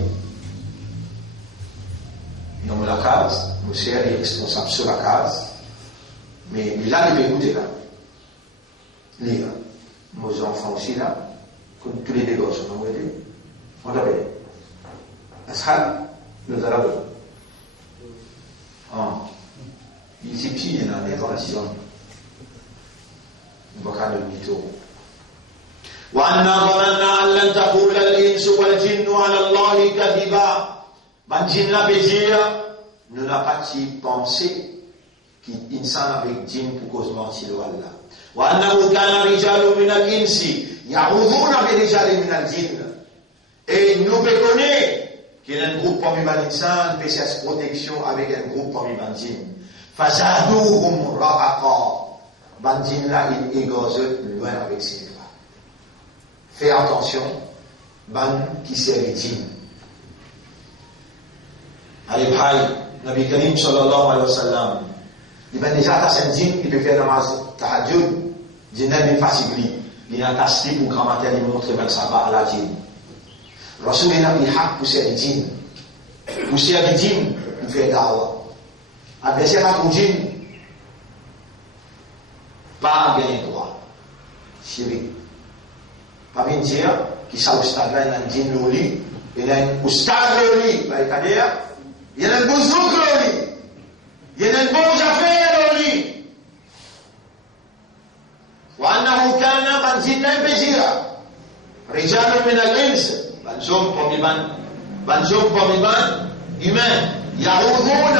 Dans la case, monsieur est responsable sur la case, mais là, il peut écouter là. Lire. Nos enfants aussi là, comme tous les dégâts, on va dire. On l'appelle. Ashab, le Zarabou. Ici, il y a des relations. On va faire le mytho. وأنا ظننا أن لن تقول الإنس والجن على الله كذبا. Banjin la bézir, nous n'a pas pensé qu'insan avec djinn pour cause mentir Allah. Wa annahu kana rijalun min al-insi ya'udhuna bi rijalin min al-jinn. Et nous connaissons qu'il y a un groupe parmi les insan qui fait protection avec un groupe parmi les djinn. Fazaduhum rahaqa. Banjin là il égorge loin avec ses doigts. Fais attention, ban qui sert les djinn. Allez, Nabi Karim sallallahu alayhi wa sallam, il va déjà attacher un djinn, il peut faire namaz tahajjud, djinn est bien fatigué, il a attaché pour grammaire, il montre même ça va à la djinn. Rasul est nabi haq pour faire le djinn. Pour faire le djinn, il fait dawa. Adversaire à ton djinn, pas gagner droit. Chéri. Pas bien dire, qu'il s'est au stade là, il a un djinn loli, il a un oustad loli, c'est-à-dire, il y a un bon zouk loli. Il y a un bon affaire loli. وأنه كان من جنة بزيرة رجال من الإنس بنزوم بمبان إيمان يعوذون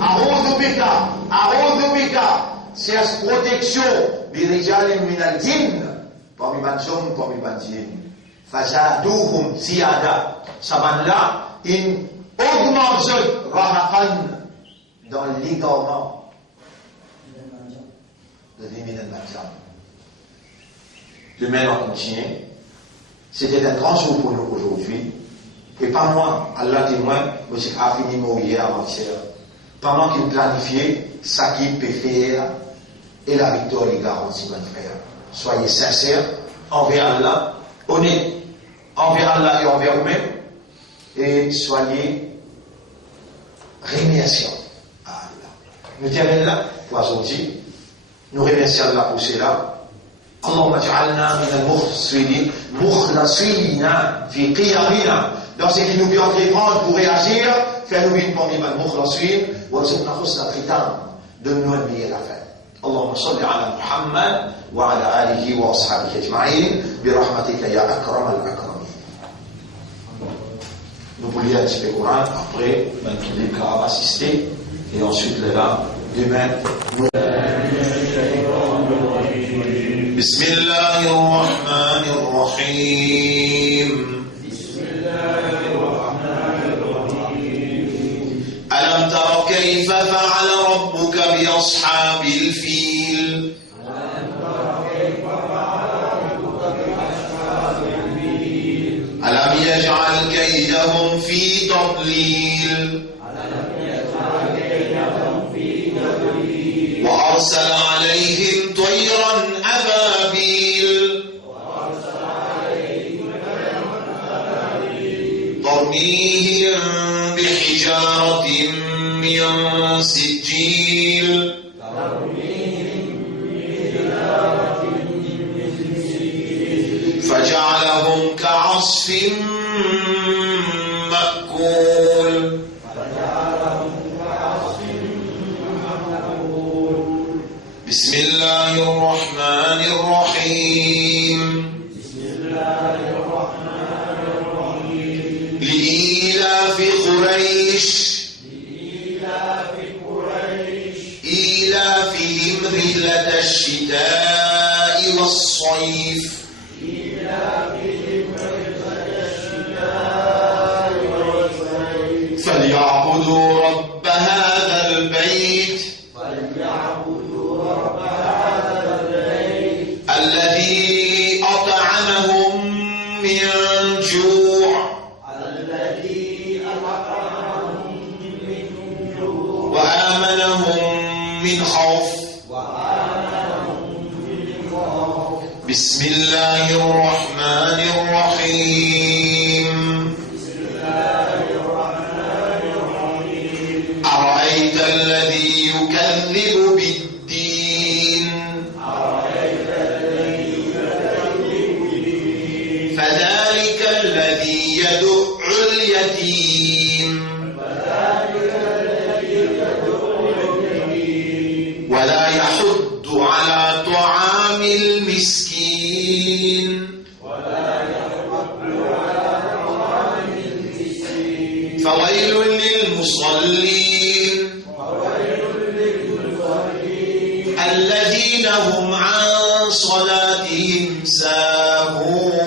أعوذ بك c'est protection برجال من الجن بمبان زوم بمبان جن فزادوهم زيادة سبحان الله إن augmente Rahaqan dans l'égarement de l'éminent Matzam. Demain, on continue. C'était un grand jour pour nous aujourd'hui. Et pas moi, Allah témoin, M. Afini Mourir avant-hier. Pas moi qui me planifiait, ça qui peut faire, et la victoire est garantie, mon frère. Soyez sincères envers Allah, honnêtes envers Allah et envers vous-même, et soyez remerciants à Allah. Nous terminons là pour aujourd'hui. Nous remercions Allah pour cela. Allahumma ja'alna min al-mukhlasina fi qiyamina. Dans ce qui nous vient entreprendre pour réagir, fais-nous une parmi les mukhlasin, wa rzuqna husna al-khitam. Donne-nous un meilleur affaire. اللهم صل على محمد وعلى آله وأصحابه أجمعين برحمتك يا أكرم الأكرمين. Nous pouvons lire un petit peu le Coran, après, tout le cas va assister, et ensuite là, demain, nous... بسم الله الرحمن الرحيم. ألم تر كيف فعل ربك بأصحاب الفيل كيدهم في تضليل وأرسل عليهم طيرا أبابيل ترميهم بحجارة من سجيل فجعلهم كعصف مأكول بسم الله الرحمن الرحيم لإيلاف قريش إيلافهم رحلة الشتاء والصيف فليعبدوا رب هذا البيت الذي أطعمهم من جوع وآمنهم من خوف بسم الله الرحمن الرحيم أرأيت الذي يكذب بالدين فذلك الذي يدع اليتيم ولا يحض على طعام المسكين فويل للمصلين الذين هم عن صلاتهم ساهون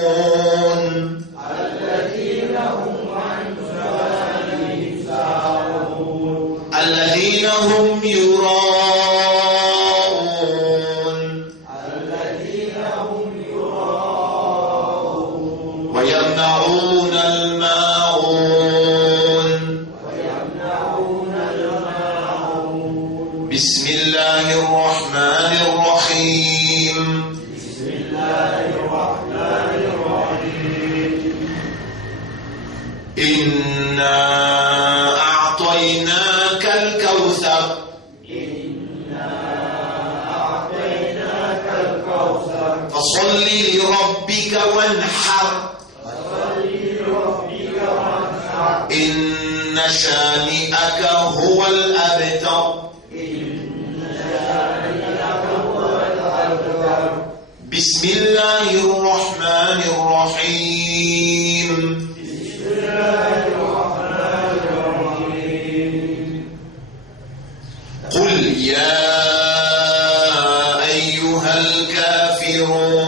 الذين هم يراءون ويمنعون الماعون بسم الله الرحمن الرحيم إنا أعطيناك الكوثر فصل لربك وانحر إن شانئك هو الأبتر بسم الله الرحمن الرحيم قل يا أيها الكافرون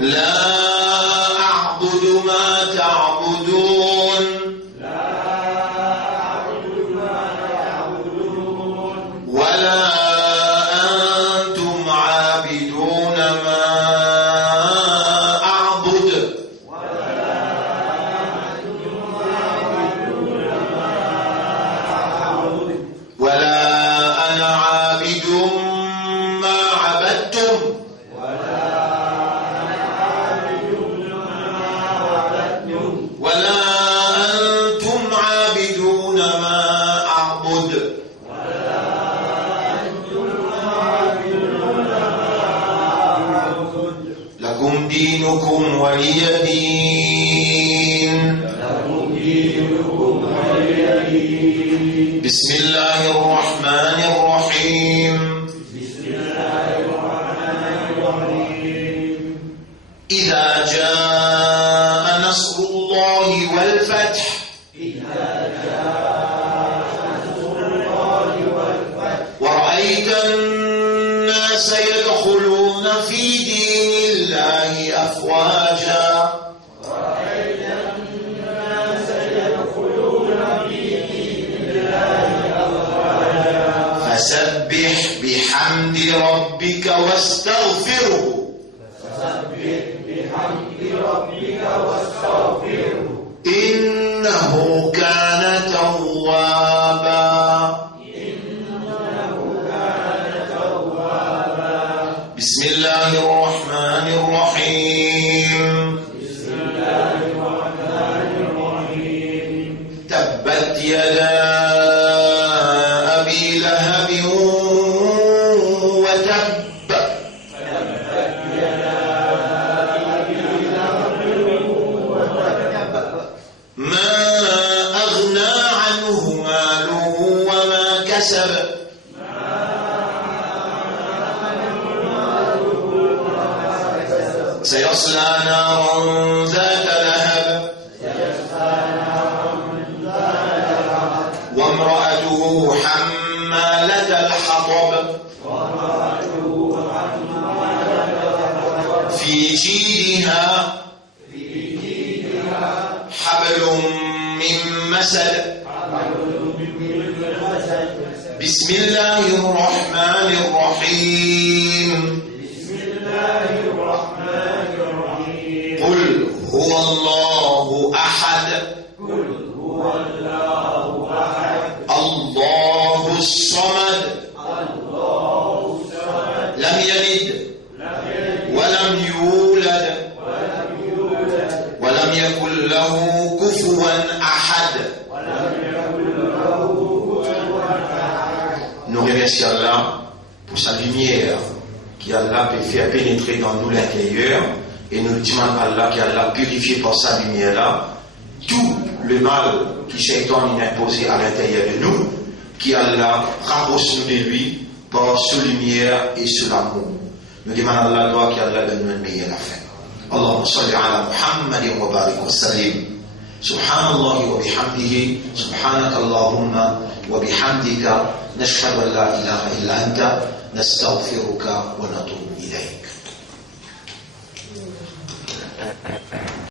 لا أعبد ما تعبدون ولا أنتم عابدون ما أعبد ولا أنا عابد ما عبدتم ولا أنتم عابدون ما أعبد لكم دينكم ولي دين بسم الله الرحمن الرحيم إذا جاء نصر الله والفتح ورأيت الناس يدخلون في دين الله أفواجا فسبح بحمد ربك واستغفره إنه كان توابا. بسم الله الرحمن الرحيم. تبت يدا أبي لهب وتب. ما أغنى عنه ماله وما كسب. سيصلى نارا ذات لهب وامرأته حمالة الحطب في جيدها حبل من مسد. بسم الله الرحمن الرحيم. قل هو الله أحد. الله الصمد. لم يلد ولم يولد ولم يكن له كفوا أحد. Nous remercions Allah pour sa lumière qui Allah peut faire pénétrer dans nous l'intérieur, et nous demandons à Allah qu'Allah purifie par sa lumière-là tout le mal qui Shaitan a imposé à l'intérieur de nous, qui Allah rapproche nous de lui par sa lumière et son amour. Nous demandons à Allah qu'Allah donne nous le meilleur à la fin. Allahumma salli ala Muhammadin wa barik wa sallim. Subhanallah wa bihamdihi, subhanaka Allahumma wa bihamdika, nashhadu an la ilaha illa anta, nastaghfiruka wa natubu ilayk.